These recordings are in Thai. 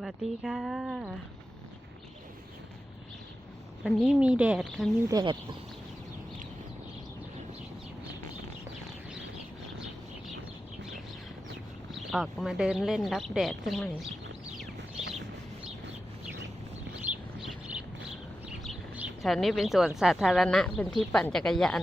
วัสดีค่ะ วันนี้มีแดดค่ะมีแดด ออกมาเดินเล่นรับแดดสักหน่อยแถวนี้เป็นสวนสาธารณะเป็นที่ปั่นจักรยาน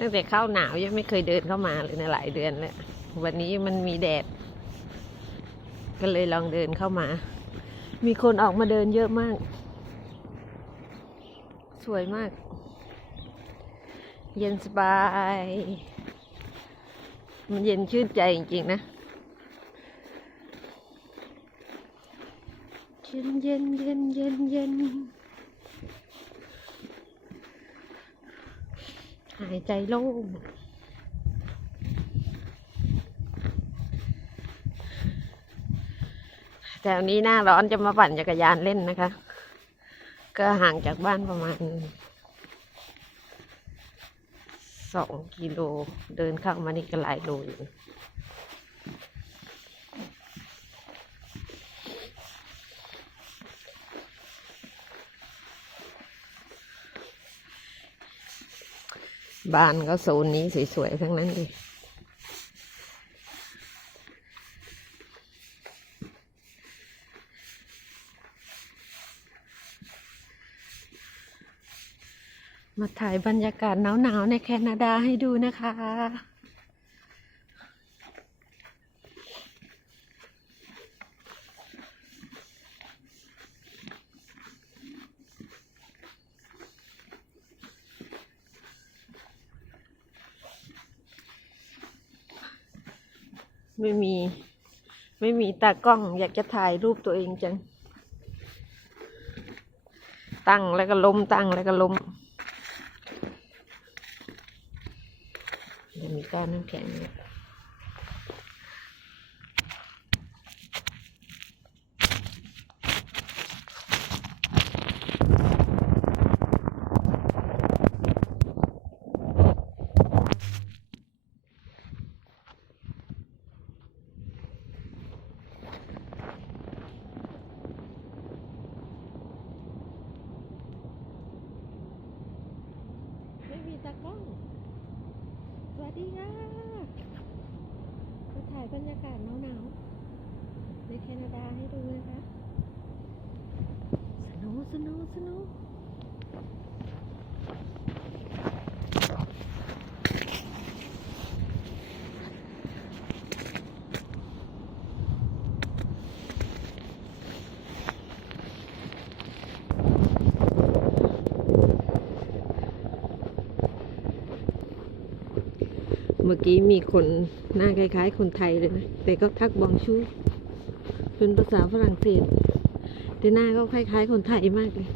ตั้งแต่เข้าหนาวยังไม่เคยเดินเข้ามาเลยนะหลายเดือนแล้ววันนี้มันมีแดด ก็เลยลองเดินเข้ามา มีคนออกมาเดินเยอะมาก สวยมาก เย็นสบาย มันเย็นชื่นใจจริงๆนะเย็นเย็นเย็นเย็นเย็น หายใจโล่งแถวนี้หน้าร้อนจะมาปั่นจักรยานเล่นนะคะ ก็ห่างจากบ้านประมาณสองกิโล เดินเข้ามานี่ก็หลายโลอยู่ บ้านก็โซนนี้สวยๆทั้งนั้นเลยมาถ่ายบรรยากาศหนาวๆในแคนาดาให้ดูนะคะ ไม่มี ไม่มีตากล้อง อยากจะถ่ายรูปตัวเองจัง ตั้งแล้วก็ล้มตั้งแล้วก็ล้มจะมีก้านน้ำแข็งเนี่ยไม่มีตากล้อง สวัสดีค่ะมาถ่ายบรรยากาศหนาวๆในแคนาดาให้ดูนะคะ สโนว์สนว์สโนว์เมื่อกี้มีคนหน้าคล้ายๆ คนไทยเลยนะ แต่ก็ทักบองชู เป็นภาษาฝรั่งเศส แต่หน้าก็คล้ายๆ คนไทยมากเลย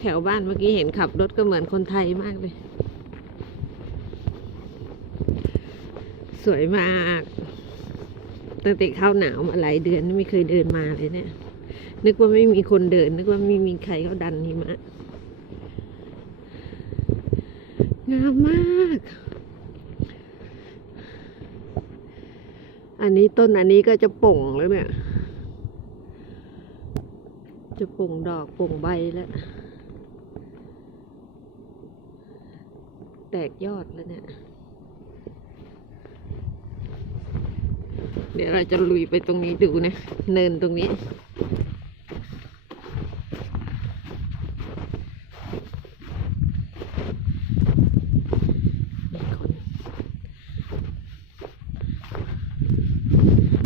แถวบ้านเมื่อกี้เห็นขับรถก็เหมือนคนไทยมากเลย สวยมากตั้งแต่เข้าหนาวมาหลายเดือนไม่เคยเดินมาเลยเนี่ย นึกว่าไม่มีคนเดิน นึกว่าไม่มีใครเขาดันหิมะงามมาก อันนี้ต้นอันนี้ก็จะป่งแล้วเนี่ย จะป่งดอกป่งใบแล้ว แตกยอดแล้วเนี่ย เดี๋ยวเราจะลุยไปตรงนี้ดูนะ เนินตรงนี้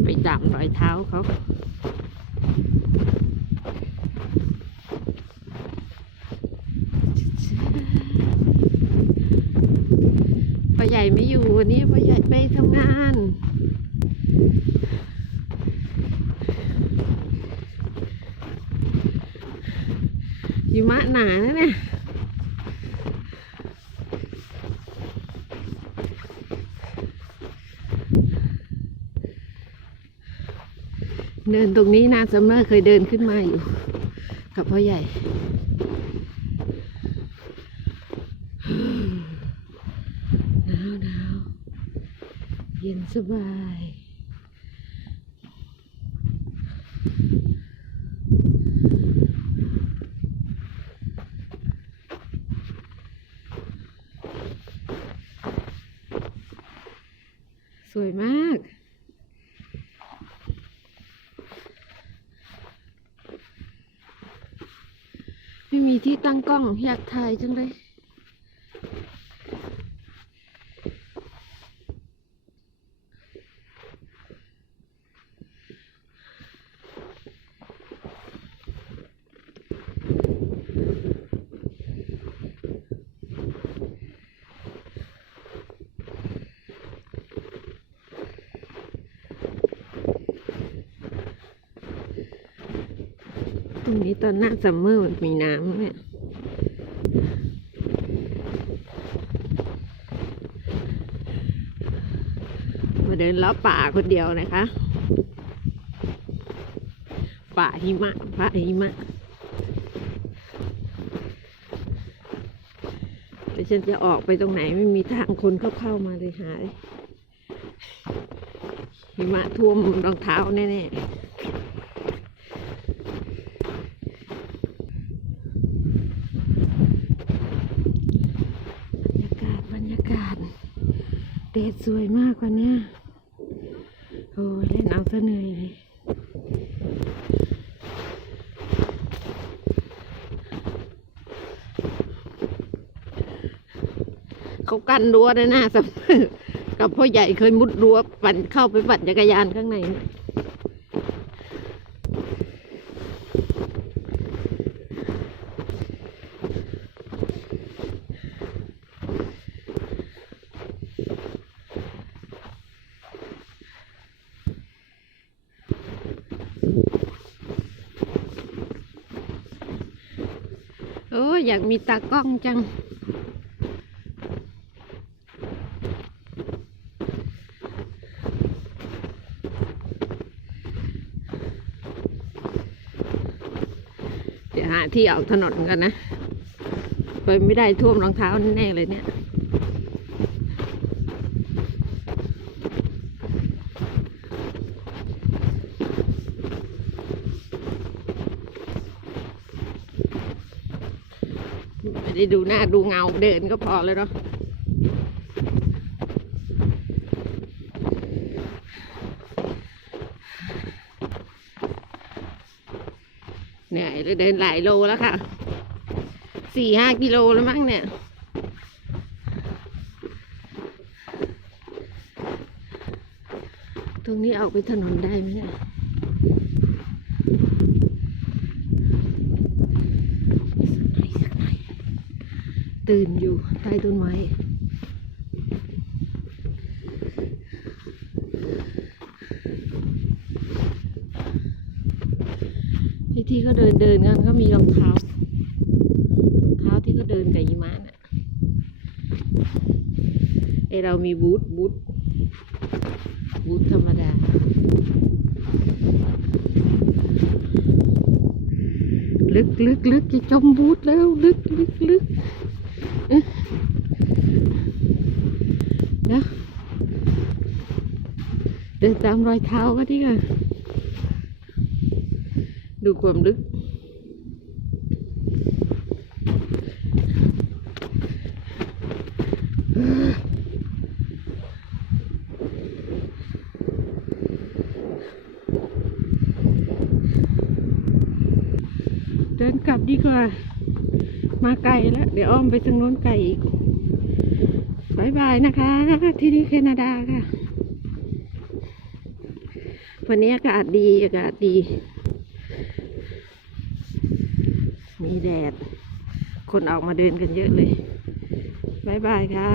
ไปตามรอยเท้าเขา พ่ อใหญ่ไม่อยู่วันนี้พ่อใหญ่ไปทำงานหิมะหนานะเนี่ยเดินตรงนี้นาซัมเมอร์เคยเดินขึ้นมาอยู่ กับพ่อใหญ่ หนาว เย็นสบาย สวยมากไม่มีที่ตั้งกล้องอยากถ่ายจังเลย ตรงนี้ตอนหน้าซัมเมอร์มันมีน้ำเนี่ยมาเดินลาะป่าคนเดียวนะคะ ป่าหิมะป่าหิมะ แต่ฉันจะออกไปตรงไหนไม่มีทางคนเข้าเข้ามาเลยหายหิมะท่วมรองเท้าแน่ๆบรรยากาศบรรยากาศแดดสวยมากกว่านี้โอ้ยเล่นเอาซะเหนื่อยเลย เขากั้นรั้วนะหน้าสมอกับพ่อใหญ่เคยมุดรั้วปั่นเข้าไปปั่นจักรยานข้างในโอ้ยอยากมีตากล้องจัง เดี๋ยวหา ที่ออกถนนกันนะ ไปไม่ได้ท่วมรองเท้าแน่เลยเนี่ยไม่ได้ดูหน้าดูเงาเดินก็พอเลยเนาะ เหนื่อยเลยเดินหลายโลแล้วค่ะสี่ห้ากิโลแล้วมั้งเนี่ย ตรงนี้ออกไปถนนได้ไหมเนี่ยตื่นอยู่ใต้ต้นไม้ ที่ที่เขาเดินเดินกันก็มีรองเท้ารองเท้าที่เขาเดินกับหิมะน่ะไอเรามีบูทบูทบูทธรรมดาลึกลึกลึกจะจมบูทแล้วลึกลึกลึกเอ๊ะเดี๋ยวเดินตามรอยเท้าก็ดีกว่า ดูความลึก เดินกลับดีกว่า มาไกลแล้ว เดี๋ยวอ้อมไปทางโน้นไกลอีกบายบายนะคะ ที่นี่แคนาดาค่ะ วันนี้อากาศดีอากาศดี มีแดด คนออกมาเดินกันเยอะเลยบายบายค่ะ